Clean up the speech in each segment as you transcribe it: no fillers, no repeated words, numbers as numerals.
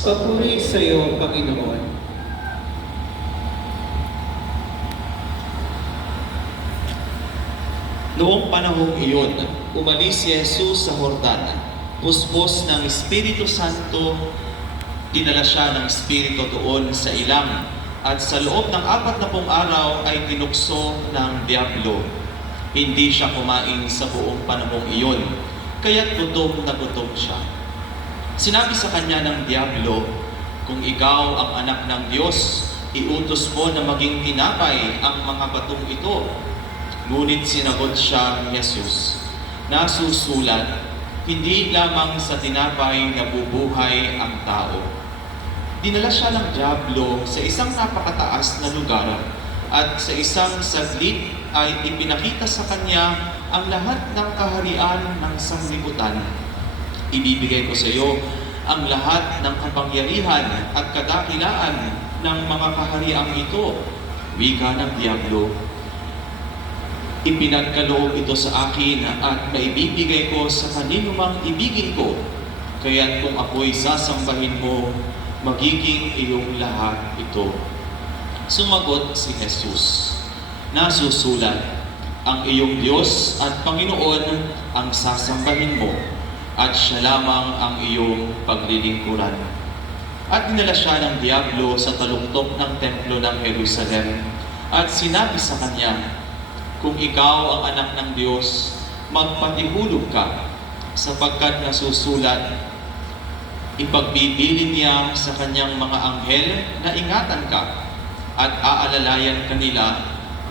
Papuri sa iyo, Panginoon. Noong panahong iyon, umalis si Jesus sa Jordan. Puspos ng Espiritu Santo, dinala siya ng Espiritu doon sa ilang. At sa loob ng 40 araw ay tinukso ng Diablo. Hindi siya kumain sa buong panahong iyon, kaya't gutom na gutom siya. Sinabi sa kanya ng Diablo, "Kung ikaw ang anak ng Diyos, iutos mo na maging tinapay ang mga batong ito." Ngunit sinagot siya ni Jesus, "Nasusulat, hindi lamang sa tinapay nabubuhay ang tao." Dinala siya ng Diablo sa isang napakataas na lugar at sa isang saglit ay ipinakita sa kanya ang lahat ng kaharian ng sanglibutan. Ibibigay ko sa iyo ang lahat ng kapangyarihan at kadakilaan ng mga kahariang ito, wika ng Diablo. Ipinagkaloob ito sa akin at maibibigay ko sa kanino mang ibigin ko. Kaya't kung ako'y sasambahin mo, magiging iyong lahat ito. Sumagot si Jesus, "Nasusulat, ang iyong Diyos at Panginoon ang sasambahin mo, at siya lamang ang iyong paglilingkuran." At dinala siya ng Diablo sa taluktok ng templo ng Jerusalem at sinabi sa kanya, "Kung ikaw ang anak ng Diyos, magpatihulog ka, sapagkat nasusulat, ipagbibilin niya sa kanyang mga anghel na ingatan ka at aalalayan kanila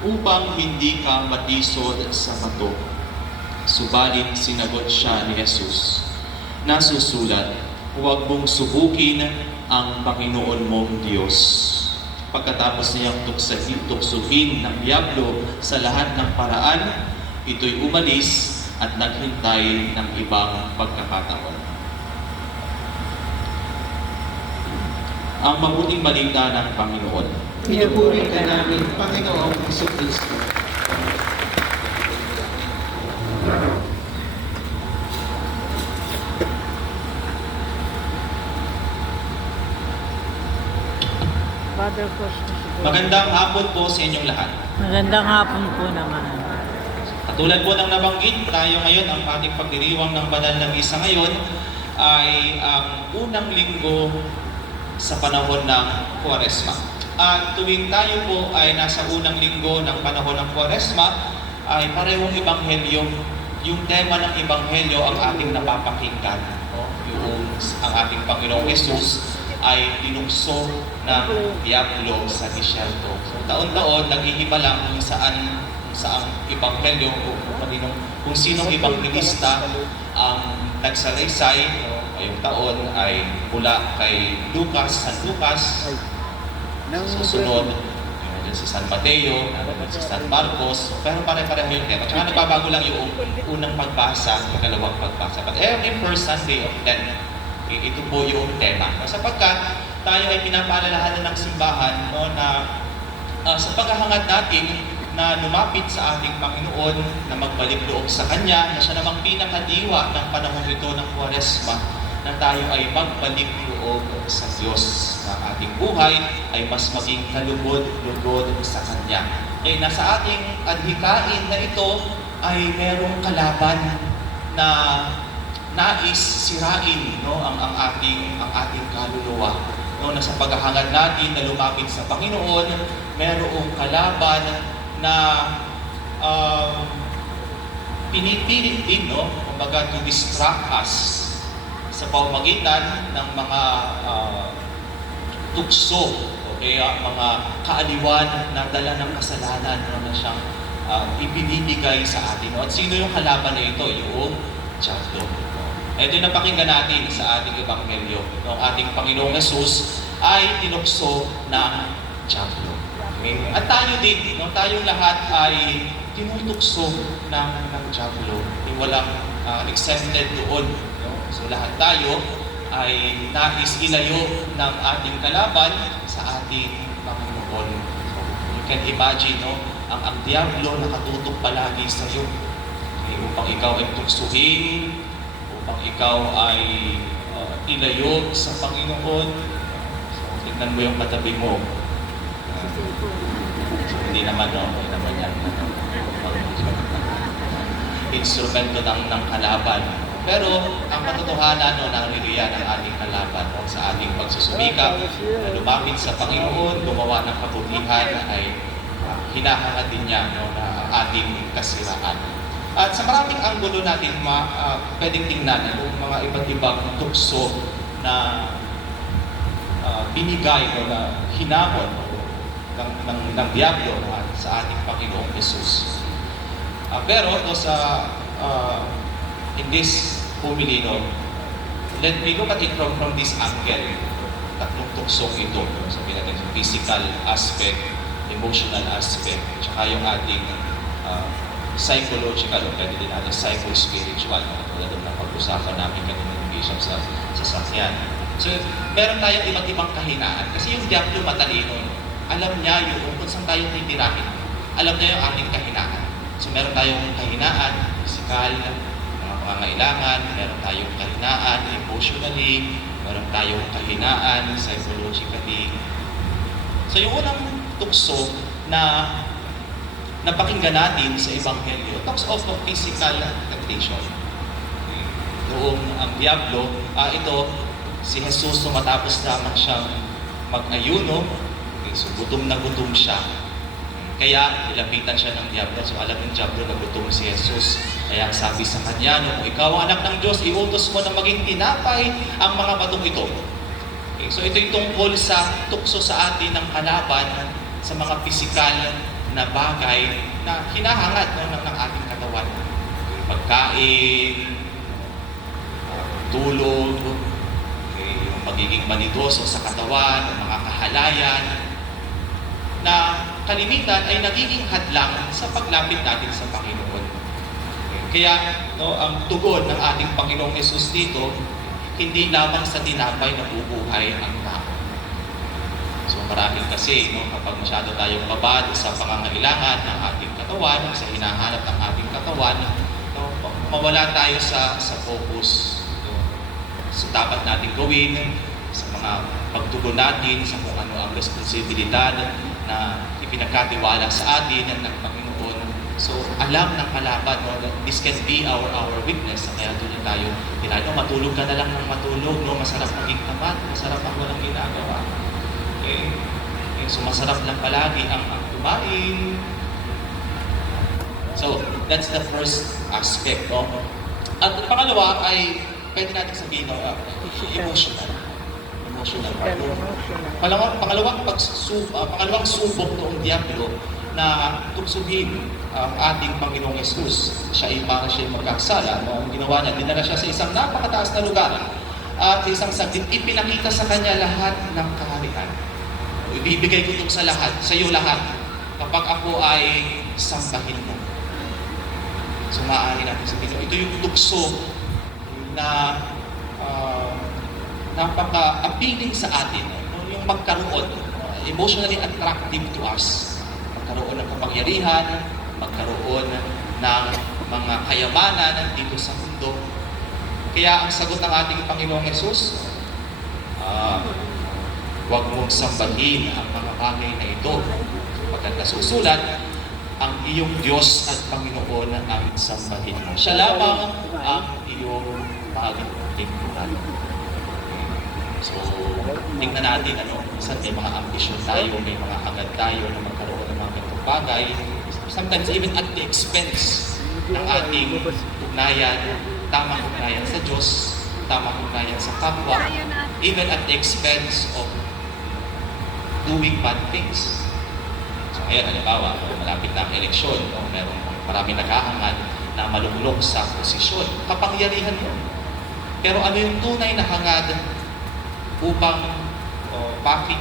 upang hindi ka matisod sa bato." Subalit sinagot siya ni Jesus, "Nasusulat, huwag mong subukin ang Panginoon mong Diyos." Pagkatapos niyang tuksuhin ng Diablo sa lahat ng paraan, ito'y umalis at naghintay ng ibang pagkakataon. Ang mabuting balita ng Panginoon. Pinupuri ka namin, Panginoong Jesucristo. Father Cosmo. Magandang hapon po sa inyong lahat. Magandang hapon po naman. Katulad po ng nabanggit, tayo ngayon, ang ating pagdiriwang ng banal na misa ngayon ay ang unang linggo sa panahon ng Kwaresma. At tuwing tayo po ay nasa unang linggo ng panahon ng Kwaresma, ay parehong ebanghelyo. Yung tema ng ebanghelyo ang ating napapakinggan. No? Yung ang ating Panginoong Jesus ay tinukso ng Diablo sa disyerto. So, taon-taon, naghihiba lang kung saang ebanghelyo, kung sinong ebanghelista ang nagsalaysay. Ngayong taon ay mula kay San Lucas, susunod yun si San Mateo, si San Marcos, pero pare-pareho yung tema. Tsaka nagbabago lang yung unang pagbasa, ikalawang pagbasa. But every first Sunday of Lent, ito po yung tema. Sapagkat tayo ay pinapaalalahanan ng simbahan, no, na sa paghahangad natin na lumapit sa ating Panginoon, na magbalik loob sa Kanya, na siya namang pinakadiwa ng panahon ito ng Kwaresma, na tayo ay magbalik loob sa Diyos, na ating buhay ay mas maging kalugod-lugod sa Kanya. Eh, nasa ating adhikain na ito ay merong kalaban na nais sirain, no, ang ating kaluluwa, no, na sa paghahangad natin na lumapit sa Panginoon, merong kalaban na pinipilit din, no, kumbaga, to distract us sa pamamagitan ng mga tukso o kaya mga kaaliwan na dala ng kasalanan, no, na siyang ibinibigay sa atin. No? At sino yung kalaban na ito? Yung Diablo. Ito yung napakinggan natin sa ating ebanghelyo. Ang ating Panginoong Jesus ay tinukso ng Diablo. Okay? At tayo din, no, tayong lahat ay tinutukso ng Diablo. Walang exempted doon. No? So lahat tayo ay nais ilayo ng ating kalaban sa ating Panginoon. So, you can imagine, no, ang Diablo nakatutok palagi sa iyo. Okay? Upang ikaw ay tuksuhin, upang ikaw ay ilayog sa Panginoon. So, tignan mo yung katabi mo. Hindi naman, no? Hindi naman yan. Instrumento ng kalaban. Pero ang katotohanan no, ng reliya ng ating kalaban no, sa ating pagsusumikap na lumapit sa Panginoon, gumawa ng kabutihan ay hinahangad din niya no, na ang ating kasiraan. At sa maraming anggulo natin pwedeng tingnan yung mga iba't ibang tukso na binigay o na hinamon ng Diablo sa ating Panginoong Jesus. Pero no, in this homily, let me look at it from this angle. Tatlong tuksong ito. Sabihin natin, physical aspect, emotional aspect, tsaka yung ating psychological, o pwede din natin psycho-spiritual. Tulad ng pag-usapan namin kanina ng Bishop sa sasakyan. So, meron tayong iba't ibang kahinaan. Kasi yung Diablo matalino. Alam niya yung kung saan tayo titirahin. Alam niya yung ating kahinaan. So, meron tayong kahinaan, physical, pangangailangan, meron tayong kahinaan emotionally, meron tayong kahinaan psychologically. So yung unang tukso na napakinggan natin sa Ebanghelyo, talks of physical temptation. Noong ang Diablo, ito, si Jesus matapos lamang siyang mag-ayuno, so gutom na gutom siya. Kaya nilapitan siya ng Diablo. So alam ng Diablo na gutom si Jesus. Kaya sabi sa kanya, no, kung ikaw ang anak ng Diyos, iutos mo na maging tinapay ang mga batong ito. Okay, so ito yung tungkol sa tukso sa atin ng kalaban sa mga pisikal na bagay na hinahangad ng ating katawan. Yung pagkain, tulog, okay, yung pagiging manidoso sa katawan, mga kahalayan, na kalimitan ay nagiging hadlang sa paglapit natin sa Panginoon. Kaya no, ang tugon ng ating Panginoong Hesus dito, hindi lamang sa tinapay na bubuhay ang tao. So marahil kasi no, kapag masyado tayong babad sa pangangailangan ng ating katawan, sa hinahanap ng ating katawan, no, mawala tayo sa focus. No, so dapat natin gawin sa mga pagtugon natin sa kung ano ang responsibilidad na ipinagkatiwala sa atin ng Panginoon. So, alam ng kalaban, no, that this can be our weakness. Kaya doon tayo, matulog ka na lang ng matulog, no? Masarap maging tamad, masarap ang walang ginagawa. Okay? So, masarap lang palagi ang kumain. So, that's the first aspect. No? At pangalawa ay, pwede natin sabihin, no, emotional. Emotional part. Pangalawang subok noong Diablo na tuksuhin ang ating Panginoong Hesus. Siya ay para siya magkasala. No? Ang ginawa niya, dinala siya sa isang napakataas na lugar at sa isang sandit, ipinakita sa kanya lahat ng kaharian. Ibibigay ko ito sa lahat, sa iyo lahat, kapag ako ay sambahin mo. So maaari natin sabihin, ito yung tukso na napaka-appealing sa atin, no? Yung magkaroon, emotionally attractive to us. Magkaroon ng kapangyarihan, magkaroon ng mga kayamanan dito sa mundo. Kaya ang sagot ng ating Panginoong Hesus, huwag mong sambahin ang mga bagay na ito. Pagkat nasusulat, ang iyong Diyos at Panginoon ang sambahin mo. Siya lamang ang iyong paglingkuran. So, tingnan natin, minsan may mga ambisyon tayo, may mga hangad tayo na magkaroon ng mga ganitong bagay. Sometimes even at the expense ng ating ugnayan, tamang ugnayan sa Diyos, tamang ugnayan sa kapwa, even at the expense of doing bad things. So, ayan, halimbawa, malapit na ang eleksyon, maraming naghahangad na malulok sa posisyon. Kapangyarihan mo. Pero ano yung tunay na hangad upang bakit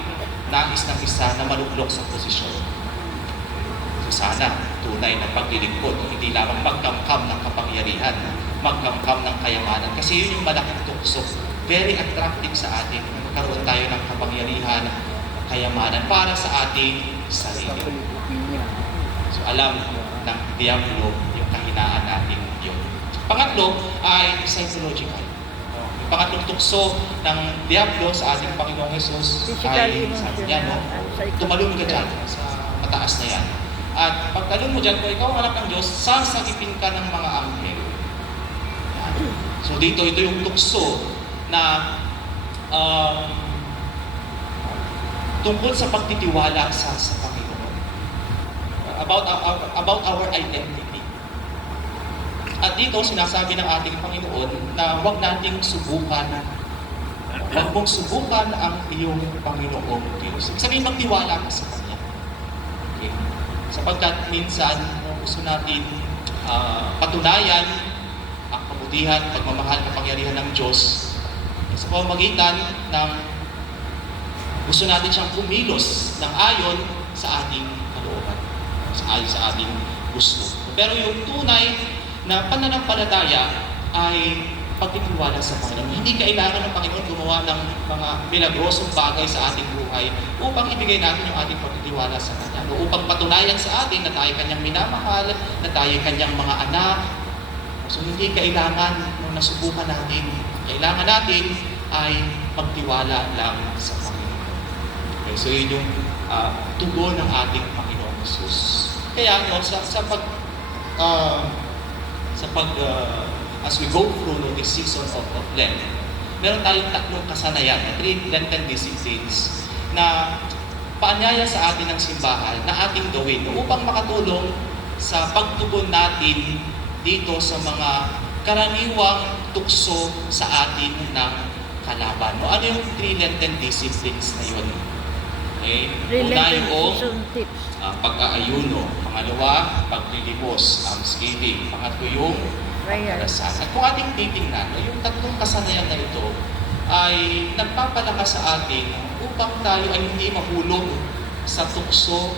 nais ng isa na maluklok sa posisyon? So sana, tunay na paglilingkod, hindi lamang magkamkam ng kapangyarihan, magkamkam ng kayamanan. Kasi yun yung malaking tukso. Very attractive sa atin. Magkaroon tayo ng kapangyarihan, kayamanan para sa ating sarili. So alam ng Diablo yung kahinaan natin yun. Pangatlo ay psychological. pangatlong tukso ng Diablo sa ating Panginoong Jesus ay, sabi niya, no, tumalon ka dyan sa mataas na yan. At pagtalon mo dyan, kung ikaw ang anak ng Diyos, sasagipin ka ng mga anghel. Yan. So dito, ito yung tukso na tungkol sa pagtitiwala sa Panginoon. About our identity. At dito, sinasabi ng ating Panginoon na huwag nating subukan. Huwag mong subukan ang iyong Panginoong Diyos. Sabihin, magtiwala ka sa Kanya. Okay? Sapagkat minsan, gusto natin patunayan ang kabutihan, pagmamahal, kapangyarihan ng Diyos sa pamamagitan ng gusto natin siyang kumilos ng ayon sa ating kalooban, ayon sa ating gusto. Pero yung tunay na pananampalataya ay pagtitiwala sa Panginoon. Hindi kailangan ng Panginoon gumawa ng mga milagrosong bagay sa ating buhay upang ibigay natin yung ating pagtitiwala sa Kanya. O upang patunayan sa atin na tayo Kanyang minamahal, na tayo Kanyang mga anak. So hindi kailangan nung nasubukan natin. Kailangan natin ay magtiwala lang sa Panginoon. Okay, so yun yung tugon ng ating Panginoong Jesus. Kaya no, as we go through this season of Lent, meron tayong tatlong kasanayan, 3 Lenten disciplines na paanyaya sa atin ng simbahan na ating gawin upang makatulong sa pagtugon natin dito sa mga karaniwang tukso sa atin ng kalaban. Ano yung 3 Lenten disciplines na yun? Okay? Una yung pag-aayuno. Pangalawa, paglilimos, almsgiving. Pangatlo yung pagdarasal. At kung ating titingnan, yung tatlong kasanayan na ito ay nagpapalakas sa atin upang tayo ay hindi mahulog sa tukso,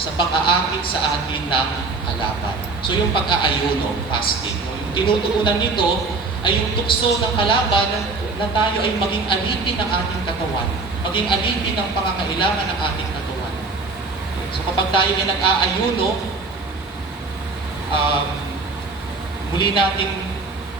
sa pag-aakit sa atin ng kalaban. So yung pag-aayuno, fasting. Yung tinutuunan nito ay yung tukso ng kalaban na tayo ay maging alipin ng ating katawan, maging alipin ng pangangailangan ng ating katawan. So kapag tayo ay nag-aayuno, muli nating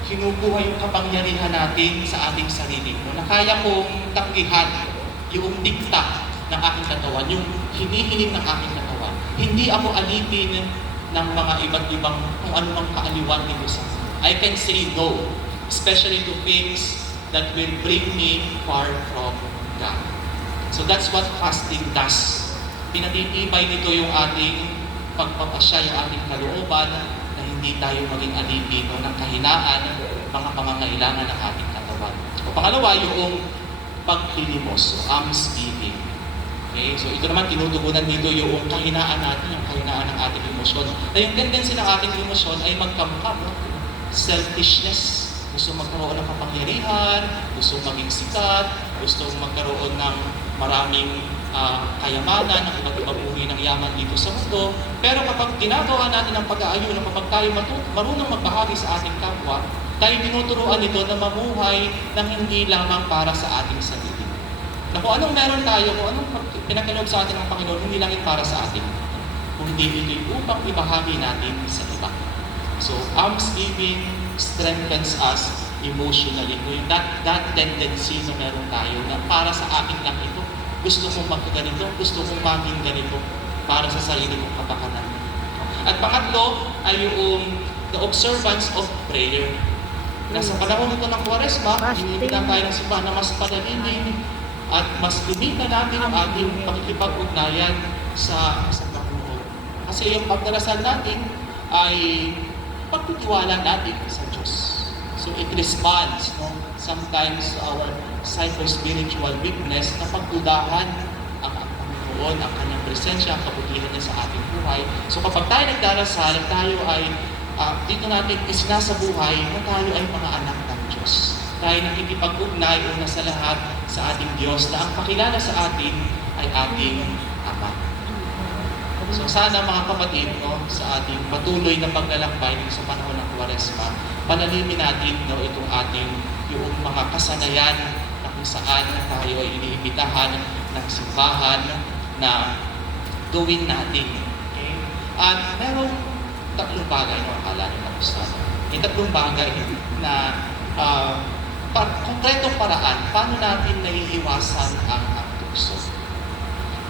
kinukuha yung kapangyarihan natin sa ating sarili. Na kaya kong tanggihan yung dikta ng aking katawan, yung hinihiling ng aking katawan. Hindi ako alipin ng mga iba't ibang kung anumang kaaliwan nito sa akin. I can say no, especially to things that will bring me far from God. So that's what fasting does. Pinatitibay nito yung ating pagpapasya, yung ating kalooban na hindi tayo maging alipin ng kahinaan, mga pangangailangan ng ating katawan. O pangalawa, yung paglilimos, o almsgiving. Okay? So ito naman, tinutugunan dito yung kahinaan natin, yung kahinaan ng ating emosyon. Na yung tendency ng ating emosyon ay magkamkam, no? Selfishness. Gusto magkaroon ng kapangyarihan, gusto maging sikat, gusto magkaroon ng maraming kayamanan, ng iba't ibang uri ng yaman dito sa mundo. Pero kapag ginagawa natin ang pag-aayuno, kapag tayo marunong magbahagi sa ating kapwa, tayo tinuturuan nito na mamuhay ng hindi lamang para sa ating sarili. Na kung anong meron tayo, kung anong pinagkaloob sa atin ng Panginoon, hindi lang para sa atin, kundi ito'y upang ibahagi natin sa iba. So, almsgiving strengthens us emotionally. That tendency na meron tayo na para sa akin lang ito. Gusto kong magkaganito, gusto kong maging ganito para sa sarili kong kapakanan. At pangatlo ay yung the observance of prayer. Na sa panahon nito ng Kwaresma, hinihintay tayo ng simbahan na mas panalinin at mas lumita natin ang ating pakikipag-ugnayan sa Panginoon. Kasi yung pagdarasal natin ay pagtitiwala natin sa Diyos. So it responds, no? Sometimes to our psycho-spiritual weakness na pagdudahan ang Panginoon, ang Kanyang presensya, ang kabutihan niya sa ating buhay. So kapag tayo nagdarasal, tayo ay dito natin isinasabuhay na tayo ay mga anak ng Diyos. Tayo nakikipag-ugnay una sa lahat sa ating Diyos na ang pakilala sa atin ay ating Ama. So sana mga kapatid, no, sa ating patuloy na paglalakbay sa panahon ng Kwaresma, panalimin natin, no, itong ating yung mga kasanayan na kung saan tayo ay iniimbitahan ng simbahan na gawin natin. Okay? At merong tatlong bagay, no, akala nyo tapos na. May tatlong bagay na konkretong paraan, paano natin naiiwasan ang tukso?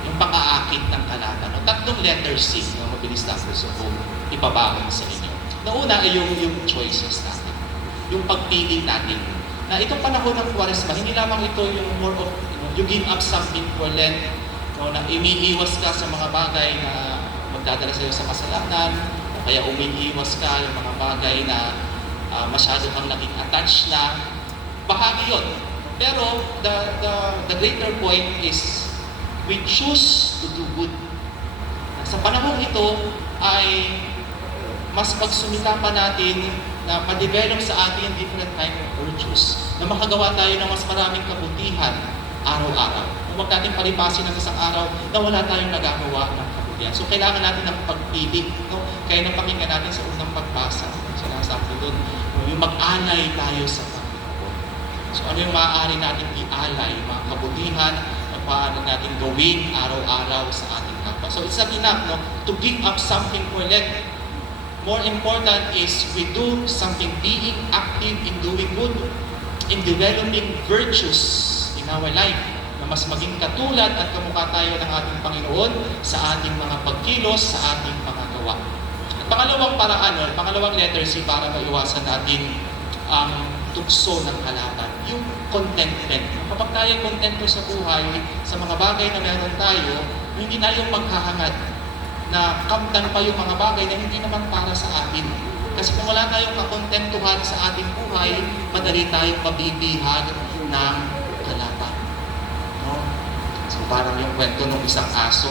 Yung pang-aakit ng kalaban. No? Tatlong letters C, no? Mabilis na gusto ko ipabagay sa inyo. Nauna ay yung choices natin. Yung pagpili natin. Na itong panahon ng Kwaresma, hindi lamang ito yung more of, you give up something for Lent, no? Na umiiwas ka sa mga bagay na magdadala sa iyo sa kasalanan, o kaya umiiwas ka yung mga bagay na masyado kang naging attached na, bahagi yun. Pero the greater point is we choose to do good. Sa panahon ito ay mas pagsumita pa natin na ma-develop sa atin different kind of virtues, na makagawa tayo ng mas maraming kabutihan araw-araw. Huwag natin palipasin ng isang araw na wala tayong nagagawa ng kabutihan. So kailangan natin ng pagpili. No? Kaya napakinggan natin sa unang pagbasa. Sinasabi doon, yung mag-alay tayo sa Panginoon. So ano yung maaari natin i-alay, mga kabutihan, na paano natin gawin araw-araw sa ating kapwa. So it's not enough, no? To give up something for Lent. More important is we do something, being active in doing good, in developing virtues in our life, na mas maging katulad at kamukha tayo ng ating Panginoon sa ating mga pagkilos, sa ating mga gawa. At pangalawang paraan, pangalawang letter C para maiwasan natin ang tukso ng kalaban, yung contentment. Kapag tayo kontento sa buhay, sa mga bagay na meron tayo, hindi tayo maghahangad na kamtan pa yung mga bagay na hindi naman para sa atin. Kasi kung wala tayong kakontentuhan sa ating buhay, madali tayong mabibihag ng kalaban. No? So parang yung kwento ng isang aso.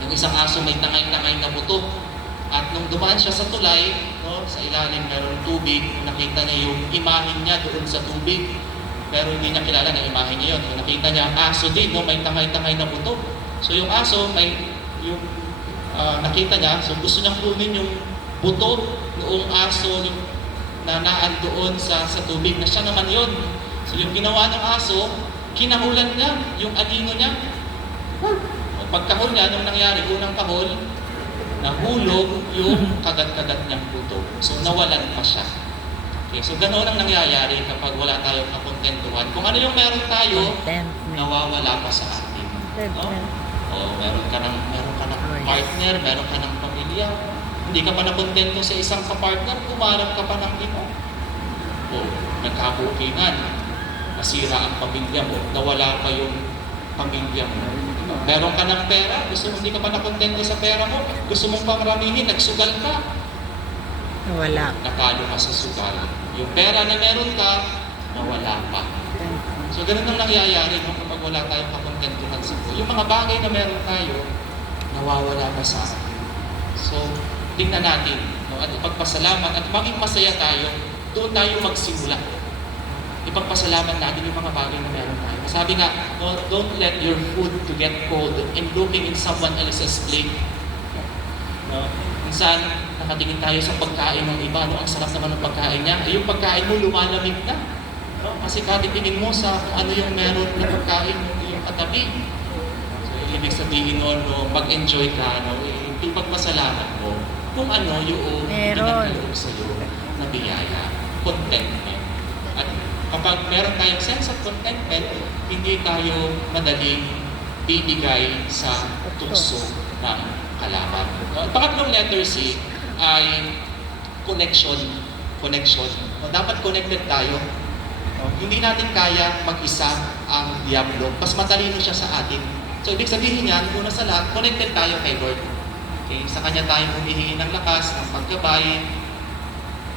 Yung isang aso may tangay-tangay na buto. At nung dumaan siya sa tulay, no, sa ilalim meron tubig, nakita niya yung imahin niya doon sa tubig. Pero hindi niya kilala na imahin niya yun. Nakita niya ang aso din, no, may tangay-tangay na buto. So yung aso, nakita niya, so gusto niyang kunin yung buto noong aso na naan doon sa tubig, na siya naman yun. So yung ginawa ng aso, kinahulan niya yung anino niya. Pagkahol niya, anong nangyari? Unang kahol, nahulog yung kagat-kagat niyang buto. So nawalan pa siya. Okay, so ganoon ang nangyayari kapag wala tayong kakontentuhan. Kung ano yung meron tayo, nawawala pa sa atin. No? O meron ka ng partner, meron ka ng pamilya. Hindi ka pa nakontento sa isang kapartner, kumarap ka pa ng iba. O nagkabukingan, nasira ang pamilya mo, nawala pa yung pamilya mo. Meron ka ng pera, hindi ka pa nakontento sa pera mo, gusto mong pamaramihin, nagsugal ka. Wala. Nakalo ka sa sugal. Yung pera na meron ka, nawala pa. So ganun ang nangyayari kapag wala tayong kakontentuhan sa buhay. Yung mga bagay na meron tayo, nawawala pa sa atin. So, tingnan natin, no, at ipagpasalamat at maging masaya tayo, doon tayo magsimula. Ipagpasalamat natin yung mga bagay na meron tayo. Sabi nga, no, don't let your food to get cold in looking in someone else's plate. No? Minsan, nakatingin tayo sa pagkain ng iba, no? Ang sarap naman ng pagkain niya. Yung pagkain mo lumalamig na. No? Kasi katitingin mo sa kung ano yung meron na pagkain yung katabi. So, ibig sabihin no, mag-enjoy ka, no? Ipagpasalamat mo kung ano yung pinagkaloob sa'yo na biyaya. Contentment. At kapag meron tayong sense of contentment, hindi tayo madaling bibigay sa tukso ng kalaban. No? Pangatlong letter C ay connection. No, dapat connected tayo. No? Hindi natin kaya mag-isa ang Diablo. Mas matalino siya sa atin. So, ibig sabihin niyan, una sa lahat, connected tayo kay Lord. Okay? Sa Kanya tayo humihingi ng lakas, ng paggabay,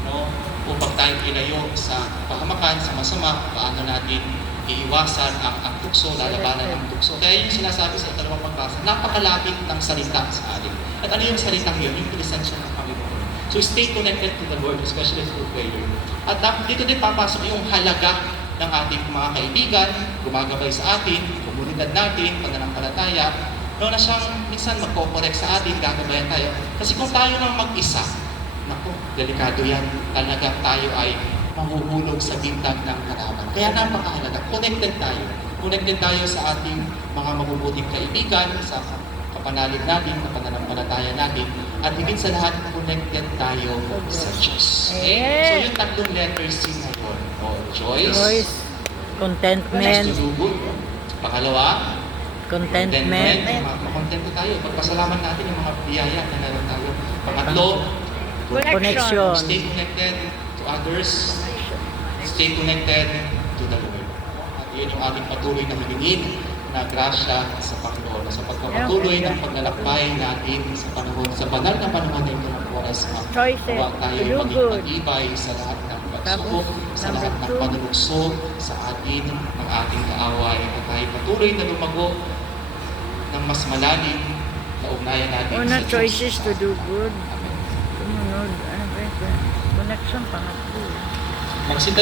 no? Upang tayo ilayo sa pahamakan, sa masama, paano natin iiwasan ang tukso, lalabanan ang tukso. Kaya yung sinasabi sa dalawang pagbasa, napakalapit ng salita sa atin. At ano yung salitang yun? Yung presensya ng Panginoon. So stay connected to the Lord, especially through prayer. At dito din papasok yung halaga ng ating mga kaibigan, gumagabay sa atin, komunidad natin, pananampalataya, no, na siyang minsan magko-correct sa atin, gagabayan tayo. Kasi kung tayo nang mag-isa, naku, delikado yan. Talagang tayo ay mahuhulog sa bintag ng kalaban. Kaya napakahalaga. Connected tayo. Connected tayo sa ating mga mabubuting kaibigan, sa kapanalig natin, sa pananampalataya natin, at higit sa lahat, connected tayo sa Diyos. Okay? So yung tatlong letters C na yun. Choice. Choice. Next, Contentment. to do good. Pangalawa, Contentment. Makontento tayo. Pagpasalamat natin yung mga biyaya na meron tayo. Pangatlo, Connection. stay connected to others. Stay connected to the Lord. At yun yung ating patuloy na hingin na grasya sa Panginoon. Sa pagpapatuloy ng paglalakbay natin sa panahon, sa banal na panahon na ito ng Quaresma. Choices. Huwag tayo To do maging good. pag-ibay sa lahat ng pagsubok, Tapos, sa lahat ng number 2. panulugso sa atin ng ating kaaway. At tayo patuloy na lumago ng mas malalim na ugnayan natin Una, sa Diyos. choices to do good. Amen. Sumunod. Ano ba ito? Connection, pangatlo. Magsinta